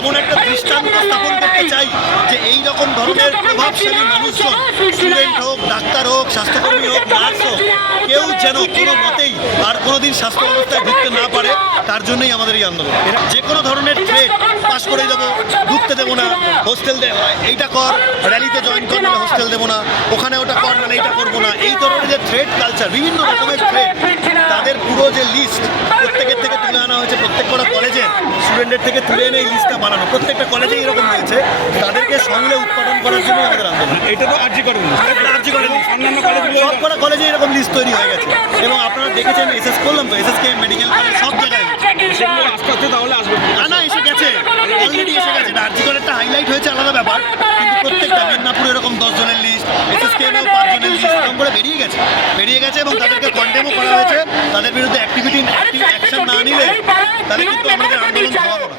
এমন একটা দৃষ্টান্ত স্থাপন করতে চাই যে এই রকম ধরনের প্রভাবশালী মানুষজন, স্টুডেন্ট হোক, ডাক্তার হোক, স্বাস্থ্যকর্মী হোক, নার্স হোক, কেউ যেন কোনো মতেই আর কোনোদিন স্বাস্থ্য ব্যবস্থায় ঢুকতে না পারে, তার জন্যই আমাদের এই আন্দোলন। যে কোনো ধরনের ট্রেড পাস করে দেবো, ঢুকতে দেবো না, হোস্টেল এইটা কর, র্যালিতে জয়েন কর নাহলে হোস্টেল দেবো না, ওখানে ওটা কর নাহলে এইটা করবো না, এই ধরনের যে থ্রেড কালচার, বিভিন্ন রকমের থ্রেড, তাদের পুরো যে লিস্ট প্রত্যেকের থেকে তুলে আনা হয়েছে, প্রত্যেকটা কলেজে স্টুডেন্টের থেকে তুলে এনে এই লিস্টটা বানানো, প্রত্যেকটা কলেজে এরকম রয়েছে, তাদেরকে সঙ্গে উৎপাদন করার জন্য আমাদের আন্দোলন। এটা তো আরজি করেন, অন্যান্য কলেজগুলো সবকটা কলেজে এরকম লিস্ট তৈরি হয়ে গেছে এবং আপনারা দেখেছেন এসএস করলাম তো, এসএসকে মেডিকেল কলেজ সব জায়গায় সেগুলো আস্তে আস্তে তাহলে আসবে। না এসে গেছে, অলরেডি এসে গেছে। আরজিকর একটা হাইলাইট হয়েছে আলাদা ব্যাপার, কিন্তু প্রত্যেকটা মেদিনীপুর এরকম 10 জনের লিস্ট, এসএসকে 5 জনের লিস্ট এরকম করে বেরিয়ে গেছে এবং তাদেরকে কন্ডেমও করা হয়েছে। তাদের বিরুদ্ধে অ্যাকশন না নিলে তাহলে কিন্তু আমাদের আন্দোলন থামাবো না।